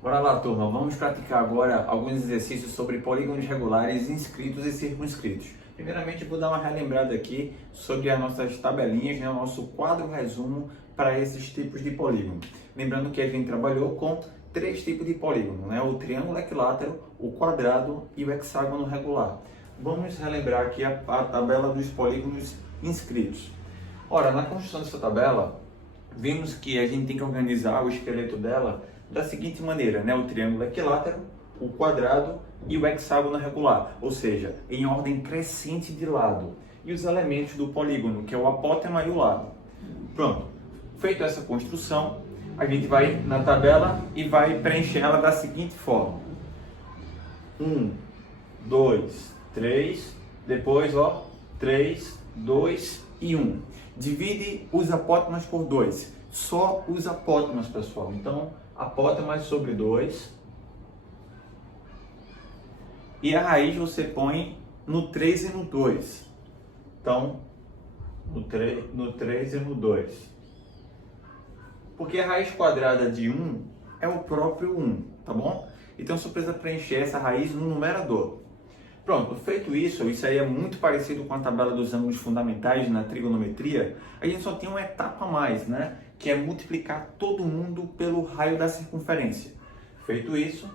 Bora lá, turma. Vamos praticar agora alguns exercícios sobre polígonos regulares inscritos e circunscritos. Primeiramente, vou dar uma relembrada aqui sobre as nossas tabelinhas, o nosso quadro resumo para esses tipos de polígono. Lembrando que a gente trabalhou com três tipos de polígono, o triângulo equilátero, o quadrado e o hexágono regular. Vamos relembrar aqui a tabela dos polígonos inscritos. Ora, na construção dessa tabela, vimos que a gente tem que organizar o esqueleto dela da seguinte maneira, o triângulo equilátero, o quadrado e o hexágono regular, ou seja, em ordem crescente de lado. E os elementos do polígono, que é o apótema e o lado. Pronto, feita essa construção, a gente vai na tabela e vai preencher ela da seguinte forma. 1, 2, 3, depois 3, 2 e 1. Divide os apótemas por 2. Só os apótemas, pessoal. Então, apótemas sobre 2. E a raiz você põe no 3 e no 2. Então, no 3 e no 2. Porque a raiz quadrada de 1 é o próprio 1, tá bom? Então, você precisa preencher essa raiz no numerador. Pronto, feito isso aí é muito parecido com a tabela dos ângulos fundamentais na trigonometria. A gente só tem uma etapa a mais, que é multiplicar todo mundo pelo raio da circunferência. Feito isso,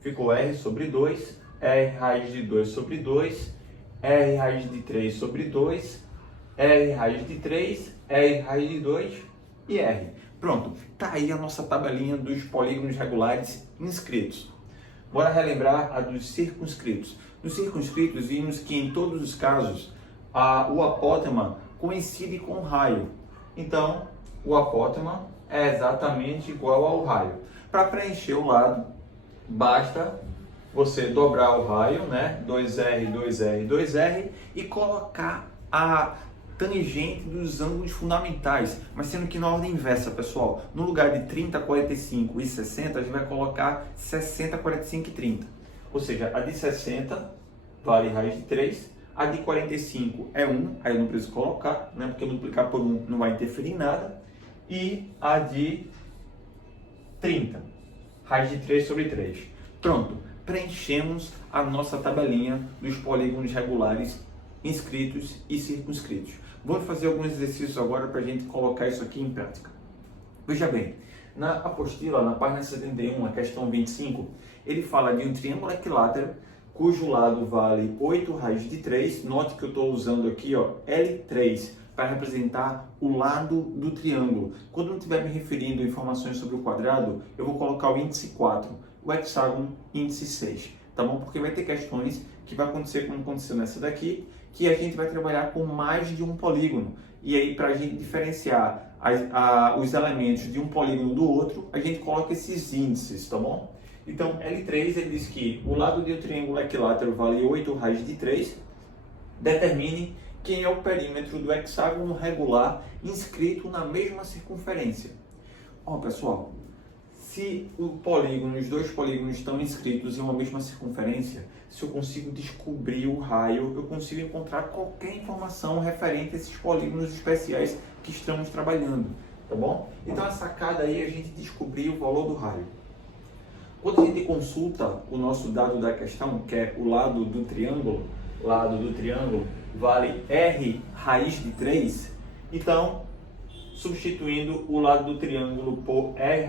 ficou R sobre 2, R raiz de 2 sobre 2, R raiz de 3 sobre 2, R raiz de 3, R raiz de 2 e R. Pronto, tá aí a nossa tabelinha dos polígonos regulares inscritos. Bora relembrar a dos circunscritos. Nos circunscritos, vimos que em todos os casos o apótema coincide com o raio. Então, o apótema é exatamente igual ao raio. Para preencher o lado, basta você dobrar o raio, 2R, 2R, 2R, e colocar a tangente dos ângulos fundamentais, mas sendo que na ordem inversa, pessoal. No lugar de 30, 45 e 60, a gente vai colocar 60, 45 e 30. Ou seja, a de 60 vale raiz de 3, a de 45 é 1, aí eu não preciso colocar, porque multiplicar por 1 não vai interferir em nada, e a de 30, raiz de 3 sobre 3. Pronto, preenchemos a nossa tabelinha dos polígonos regulares inscritos e circunscritos. Vamos fazer alguns exercícios agora para a gente colocar isso aqui em prática. Veja bem, na apostila, na página 71, a questão 25, ele fala de um triângulo equilátero cujo lado vale 8 raiz de 3. Note que eu estou usando aqui L3 para representar o lado do triângulo. Quando eu estiver me referindo a informações sobre o quadrado, eu vou colocar o índice 4, o hexágono índice 6, tá bom? Porque vai ter questões que vai acontecer como aconteceu nessa daqui, que a gente vai trabalhar com mais de um polígono. E aí, para a gente diferenciar os elementos de um polígono do outro, a gente coloca esses índices, tá bom? Então, L3, ele diz que o lado do triângulo equilátero vale 8 raiz de 3. Determine quem é o perímetro do hexágono regular inscrito na mesma circunferência. Pessoal, se os dois polígonos estão inscritos em uma mesma circunferência, se eu consigo descobrir o raio, eu consigo encontrar qualquer informação referente a esses polígonos especiais que estamos trabalhando, tá bom? Então a sacada aí é a gente descobrir o valor do raio. Quando a gente consulta o nosso dado da questão, que é o lado do triângulo vale R raiz de 3, então, substituindo o lado do triângulo por R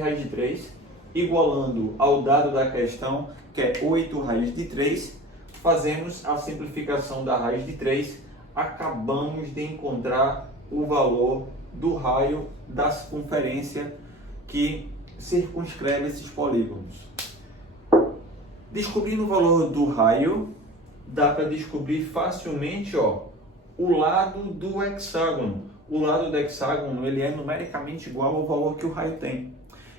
raiz de 3, igualando ao dado da questão, que é 8 raiz de 3, fazemos a simplificação da raiz de 3, acabamos de encontrar o valor do raio da circunferência que circunscreve esses polígonos. Descobrindo o valor do raio, dá para descobrir facilmente o lado do hexágono. O lado do hexágono ele é numericamente igual ao valor que o raio tem.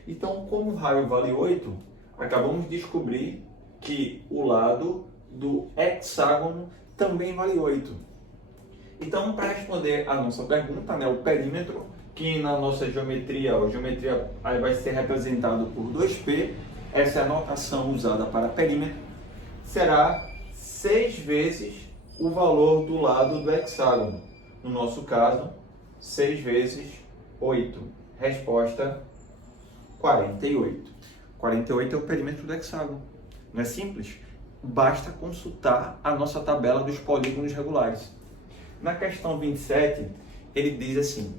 Então, como o raio vale 8, acabamos de descobrir que o lado do hexágono também vale 8. Então, para responder a nossa pergunta, o perímetro, que na nossa geometria, a geometria vai ser representado por 2π, essa é a notação usada para perímetro, será 6 vezes o valor do lado do hexágono. No nosso caso, 6 vezes 8. Resposta 48. 48 é o perímetro do hexágono. Não é simples? Basta consultar a nossa tabela dos polígonos regulares. Na questão 27, ele diz assim,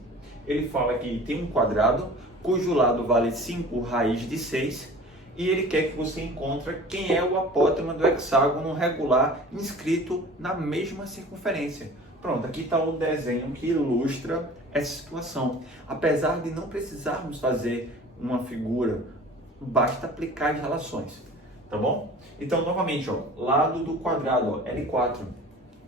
ele fala que tem um quadrado cujo lado vale 5 raiz de 6 e ele quer que você encontre quem é o apótema do hexágono regular inscrito na mesma circunferência. Pronto, aqui está o desenho que ilustra essa situação. Apesar de não precisarmos fazer uma figura, basta aplicar as relações, tá bom? Então, novamente, ó, lado do quadrado, ó, L4.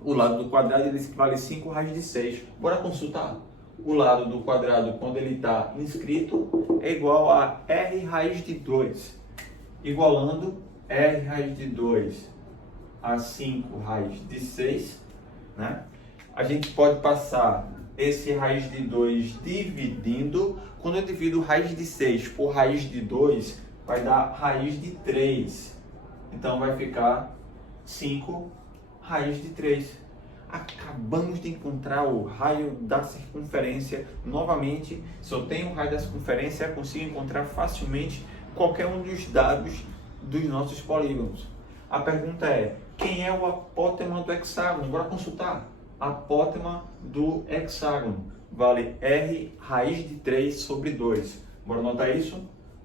O lado do quadrado ele vale 5 raiz de 6. Bora consultar? O lado do quadrado, quando ele está inscrito, é igual a R raiz de 2. Igualando R raiz de 2 a 5 raiz de 6, né? A gente pode passar esse raiz de 2 dividindo. Quando eu divido raiz de 6 por raiz de 2, vai dar raiz de 3. Então vai ficar 5 raiz de 3. Acabamos de encontrar o raio da circunferência. Novamente, se eu tenho o raio da circunferência, eu consigo encontrar facilmente qualquer um dos dados dos nossos polígonos. A pergunta é, quem é o apótema do hexágono? Bora consultar. Apótema do hexágono vale R raiz de 3 sobre 2. Bora anotar isso?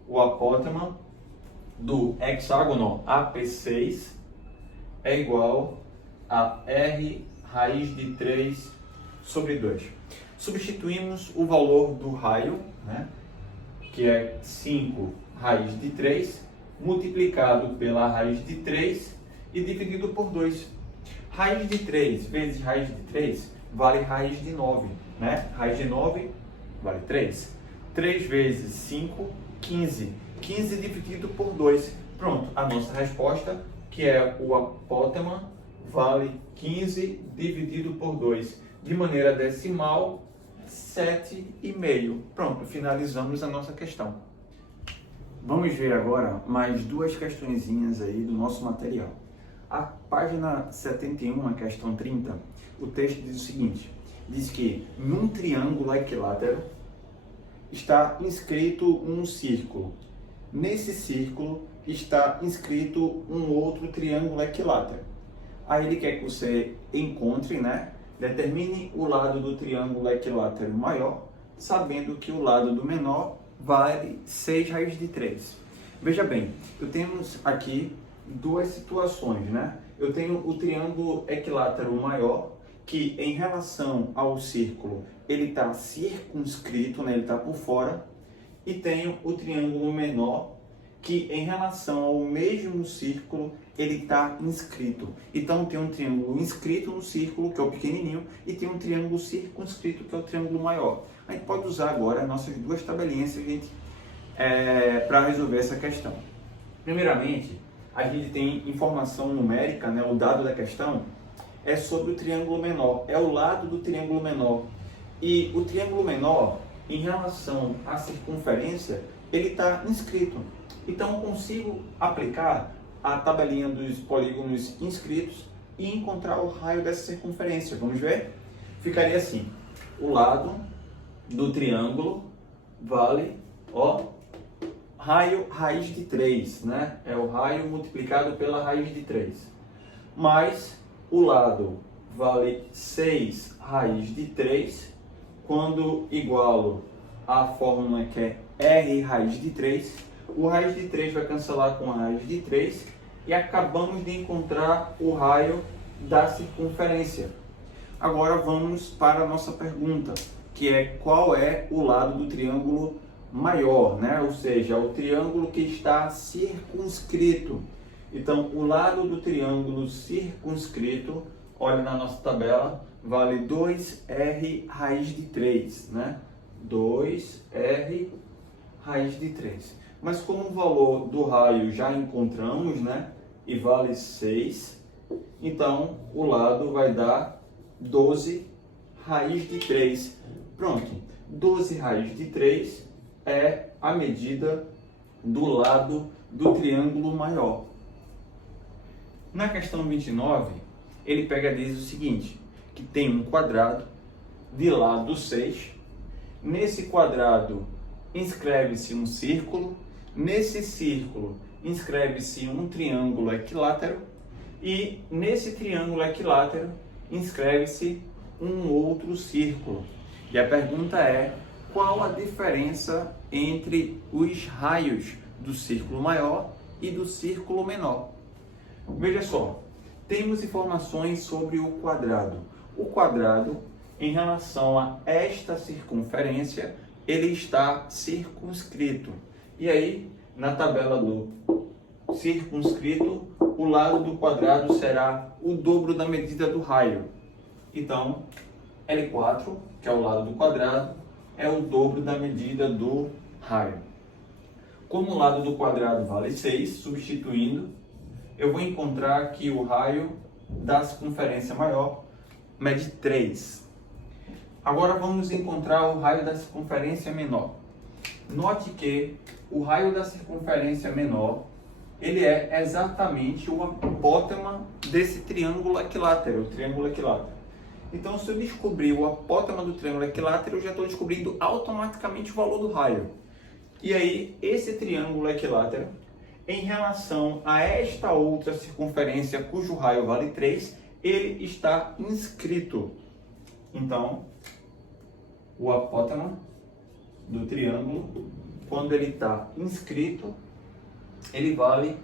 O apótema do hexágono AP6 é igual a R raiz de 3 sobre 2. Substituímos o valor do raio, né, que é 5 raiz de 3, multiplicado pela raiz de 3 e dividido por 2. Raiz de 3 vezes raiz de 3 vale raiz de 9, né? Raiz de 9 vale 3. 3 vezes 5, 15. 15 dividido por 2. Pronto, a nossa resposta, que é o apótema, vale 15 dividido por 2. De maneira decimal, 7,5. Pronto, finalizamos a nossa questão. Vamos ver agora mais duas questõezinhas aí do nosso material. A página 71, a questão 30, o texto diz o seguinte, diz que num triângulo equilátero está inscrito um círculo. Nesse círculo está inscrito um outro triângulo equilátero. Aí ele quer que você encontre, né? Determine o lado do triângulo equilátero maior, sabendo que o lado do menor vale 6 raiz de 3. Veja bem, eu temos aqui duas situações, né? Eu tenho o triângulo equilátero maior, que em relação ao círculo, ele está circunscrito, né? Ele está por fora. E tenho o triângulo menor, que em relação ao mesmo círculo, ele está inscrito. Então, tem um triângulo inscrito no círculo, que é o pequenininho, e tem um triângulo circunscrito, que é o triângulo maior. A gente pode usar agora as nossas duas tabelinhas para resolver essa questão. Primeiramente, a gente tem informação numérica, né? O dado da questão é sobre o triângulo menor, é o lado do triângulo menor. E o triângulo menor, em relação à circunferência, ele está inscrito. Então, eu consigo aplicar a tabelinha dos polígonos inscritos e encontrar o raio dessa circunferência. Vamos ver? Ficaria assim, o lado do triângulo vale, ó, raio raiz de 3, né? É o raio multiplicado pela raiz de 3. Mais o lado vale 6 raiz de 3, quando igualo a fórmula que é R raiz de 3. O raiz de 3 vai cancelar com a raiz de 3 e acabamos de encontrar o raio da circunferência. Agora vamos para a nossa pergunta, que é qual é o lado do triângulo maior, né? Ou seja, o triângulo que está circunscrito. Então, o lado do triângulo circunscrito, olha na nossa tabela, vale 2R raiz de 3, né? 2R raiz de 3. Mas como o valor do raio já encontramos, né? E vale 6, então o lado vai dar 12 raiz de 3. Pronto, 12 raiz de 3 é a medida do lado do triângulo maior. Na questão 29, ele pega e diz o seguinte, que tem um quadrado de lado 6. Nesse quadrado inscreve-se um círculo nesse círculo inscreve-se um triângulo equilátero e nesse triângulo equilátero inscreve-se um outro círculo. E a pergunta é: qual a diferença entre os raios do círculo maior e do círculo menor? Veja só, temos informações sobre o quadrado. O quadrado, em relação a esta circunferência, ele está circunscrito. E aí, na tabela do circunscrito, o lado do quadrado será o dobro da medida do raio. Então, L4, que é o lado do quadrado, é o dobro da medida do raio. Como o lado do quadrado vale 6, substituindo, eu vou encontrar que o raio da circunferência maior mede 3. Agora vamos encontrar o raio da circunferência menor. Note que o raio da circunferência menor, ele é exatamente o apótema desse triângulo equilátero, o triângulo equilátero. Então, se eu descobrir o apótema do triângulo equilátero, eu já estou descobrindo automaticamente o valor do raio. E aí, esse triângulo equilátero, em relação a esta outra circunferência cujo raio vale 3, ele está inscrito. Então, o apótema do triângulo, quando ele está inscrito, ele vale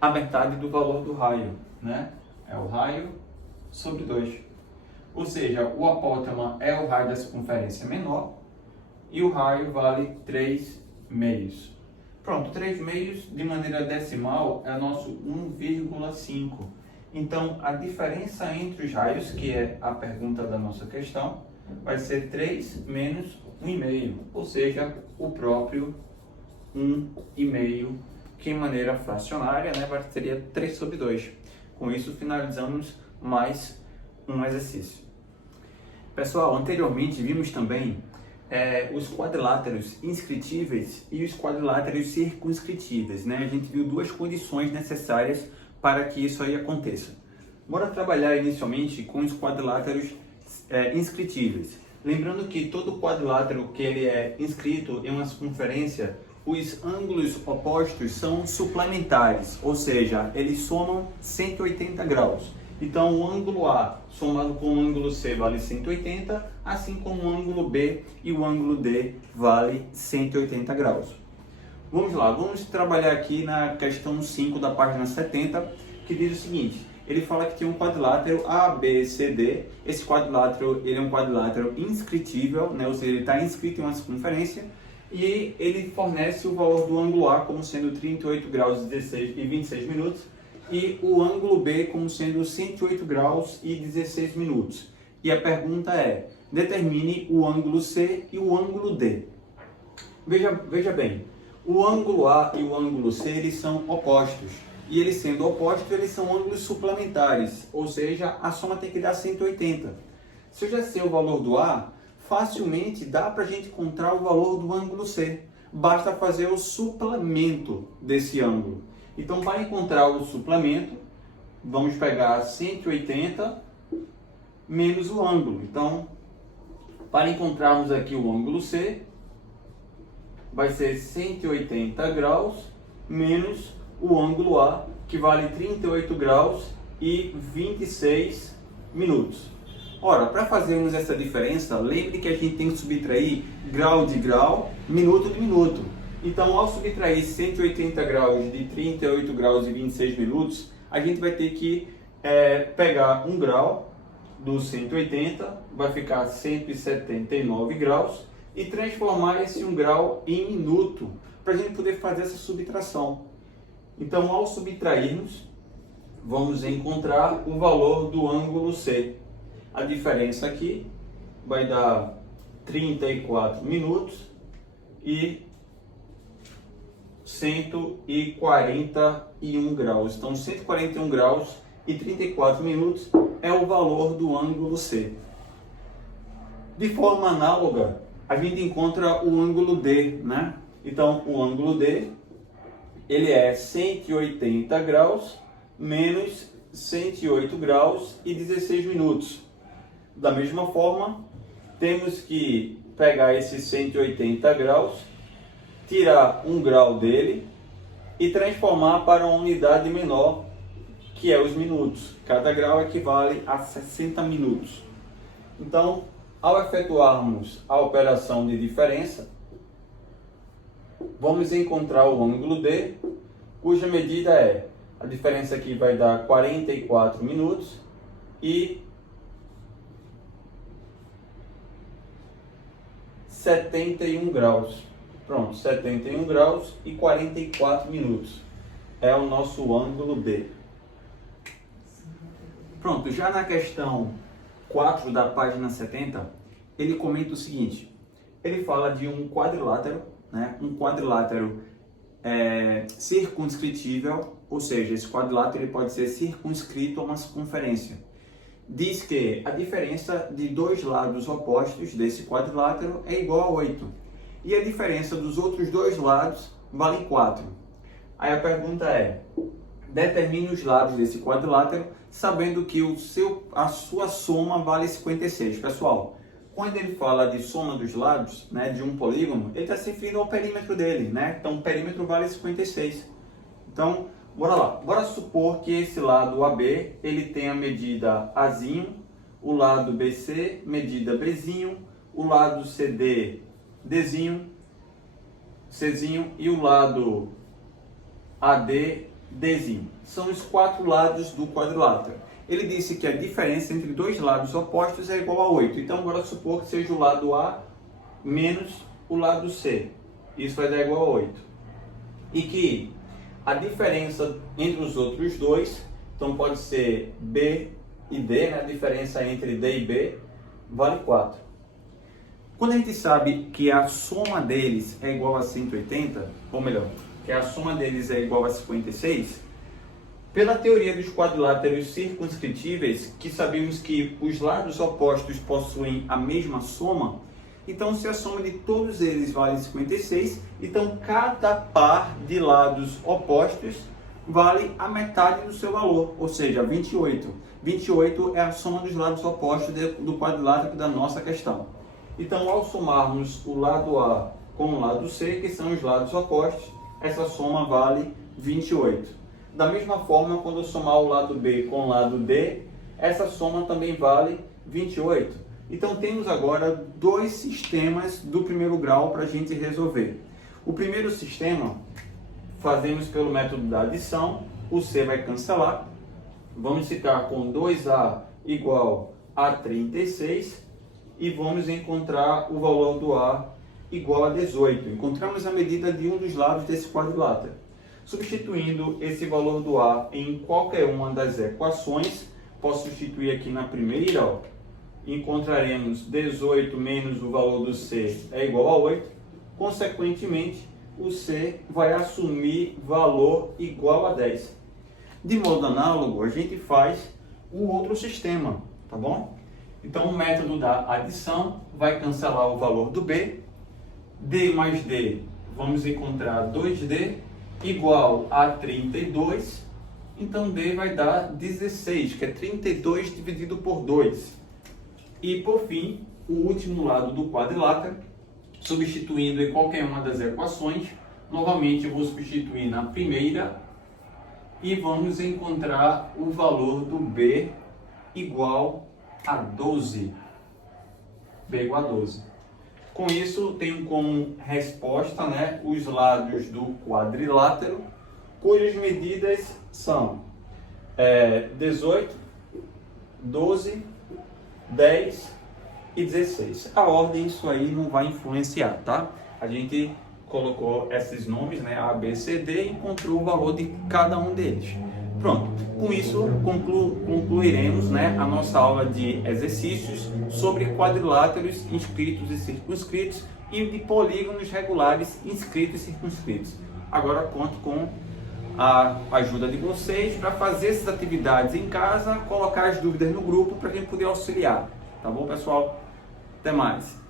a metade do valor do raio, né? É o raio sobre 2. Ou seja, o apótema é o raio da circunferência menor e o raio vale 3 meios. Pronto, 3 meios de maneira decimal é nosso 1,5. Então, a diferença entre os raios, que é a pergunta da nossa questão, vai ser 3 menos 1,5, ou seja, o próprio 1,5, que em maneira fracionária, né, seria 3 sobre 2. Com isso, finalizamos mais um exercício. Pessoal, anteriormente vimos também os quadriláteros inscritíveis e os quadriláteros circunscritíveis, né? A gente viu duas condições necessárias para que isso aí aconteça. Bora trabalhar inicialmente com os quadriláteros inscritíveis. Lembrando que todo quadrilátero que ele é inscrito em uma circunferência, os ângulos opostos são suplementares, ou seja, eles somam 180 graus. Então, o ângulo A somado com o ângulo C vale 180, assim como o ângulo B e o ângulo D vale 180 graus. Vamos lá, vamos trabalhar aqui na questão 5 da página 70, que diz o seguinte: ele fala que tem um quadrilátero ABCD. Esse quadrilátero ele é um quadrilátero inscritível, né? Ou seja, ele está inscrito em uma circunferência, e ele fornece o valor do ângulo A como sendo 38 graus e 26 minutos, e o ângulo B como sendo 108 graus e 16 minutos. E a pergunta é: determine o ângulo C e o ângulo D. Veja bem, o ângulo A e o ângulo C eles são opostos. E eles sendo opostos, eles são ângulos suplementares, ou seja, a soma tem que dar 180. Se eu já sei o valor do A, facilmente dá para a gente encontrar o valor do ângulo C. Basta fazer o suplemento desse ângulo. Então, para encontrar o suplemento, vamos pegar 180 menos o ângulo. Então, para encontrarmos aqui o ângulo C, vai ser 180 graus menos o ângulo A, que vale 38 graus e 26 minutos. Ora, para fazermos essa diferença, lembre que a gente tem que subtrair grau de grau, minuto de minuto. Então, ao subtrair 180 graus de 38 graus e 26 minutos, a gente vai ter que pegar 1 grau do 180, vai ficar 179 graus, e transformar esse 1 grau em minuto, para a gente poder fazer essa subtração. Então, ao subtrairmos, vamos encontrar o valor do ângulo C. A diferença aqui vai dar 34 minutos e 141 graus. Então, 141 graus e 34 minutos é o valor do ângulo C. De forma análoga, a gente encontra o ângulo D, né? Então, o ângulo D, ele é 180 graus menos 108 graus e 16 minutos. Da mesma forma, temos que pegar esses 180 graus tirar 1 grau dele e transformar para uma unidade menor, que é os minutos. Cada grau equivale a 60 minutos. Então, ao efetuarmos a operação de diferença, vamos encontrar o ângulo D, cuja medida é, a diferença aqui vai dar 44 minutos e 71 graus. Pronto, 71 graus e 44 minutos. É o nosso ângulo D. Pronto, já na questão 4 da página 70, ele comenta o seguinte. Ele fala de um quadrilátero, né? Um quadrilátero circunscritível, ou seja, esse quadrilátero ele pode ser circunscrito a uma circunferência. Diz que a diferença de dois lados opostos desse quadrilátero é igual a 8. E a diferença dos outros dois lados vale 4. Aí a pergunta é, determine os lados desse quadrilátero, sabendo que a sua soma vale 56. Pessoal, quando ele fala de soma dos lados, né, de um polígono, ele está se referindo ao perímetro dele, né? Então o perímetro vale 56. Então, bora lá. Bora supor que esse lado AB, ele tem a medida Azinho, o lado BC, medida Bzinho, o lado CD, Dzinho, Czinho e o lado AD, Dzinho. São os 4 lados do quadrilátero. Ele disse que a diferença entre dois lados opostos é igual a 8. Então, bora supor que seja o lado A menos o lado C. Isso vai dar igual a 8. E que a diferença entre os outros dois, então pode ser B e D, né? A diferença entre D e B vale 4. Quando a gente sabe que a soma deles é igual a 180, ou melhor, que a soma deles é igual a 56, pela teoria dos quadriláteros circunscritíveis, que sabemos que os lados opostos possuem a mesma soma, então se a soma de todos eles vale 56, então cada par de lados opostos vale a metade do seu valor, ou seja, 28. 28 é a soma dos lados opostos do quadrilátero da nossa questão. Então, ao somarmos o lado A com o lado C, que são os lados opostos, essa soma vale 28. Da mesma forma, quando eu somar o lado B com o lado D, essa soma também vale 28. Então, temos agora dois sistemas do primeiro grau para a gente resolver. O primeiro sistema, fazemos pelo método da adição, o C vai cancelar. Vamos ficar com 2A igual a 36 e vamos encontrar o valor do A igual a 18. Encontramos a medida de um dos lados desse quadrilátero. Substituindo esse valor do A em qualquer uma das equações, posso substituir aqui na primeira, ó, encontraremos 18 menos o valor do C é igual a 8. Consequentemente, o C vai assumir valor igual a 10. De modo análogo, a gente faz o outro sistema, tá bom? Então, o método da adição vai cancelar o valor do B. D mais D, vamos encontrar 2D igual a 32. Então, D vai dar 16, que é 32 dividido por 2. E, por fim, o último lado do quadrilátero, substituindo em qualquer uma das equações, novamente eu vou substituir na primeira e vamos encontrar o valor do B igual a 12. B igual a 12. Com isso, tenho como resposta, né, os lados do quadrilátero, cujas medidas são 18, 12, 10 e 16. A ordem, isso aí não vai influenciar, tá? A gente colocou esses nomes, né, A, B, C, D, e encontrou o valor de cada um deles. Pronto, com isso concluiremos, né, a nossa aula de exercícios sobre quadriláteros inscritos e circunscritos e de polígonos regulares inscritos e circunscritos. Agora conto com a ajuda de vocês para fazer essas atividades em casa, colocar as dúvidas no grupo para a gente poder auxiliar. Tá bom, pessoal? Até mais!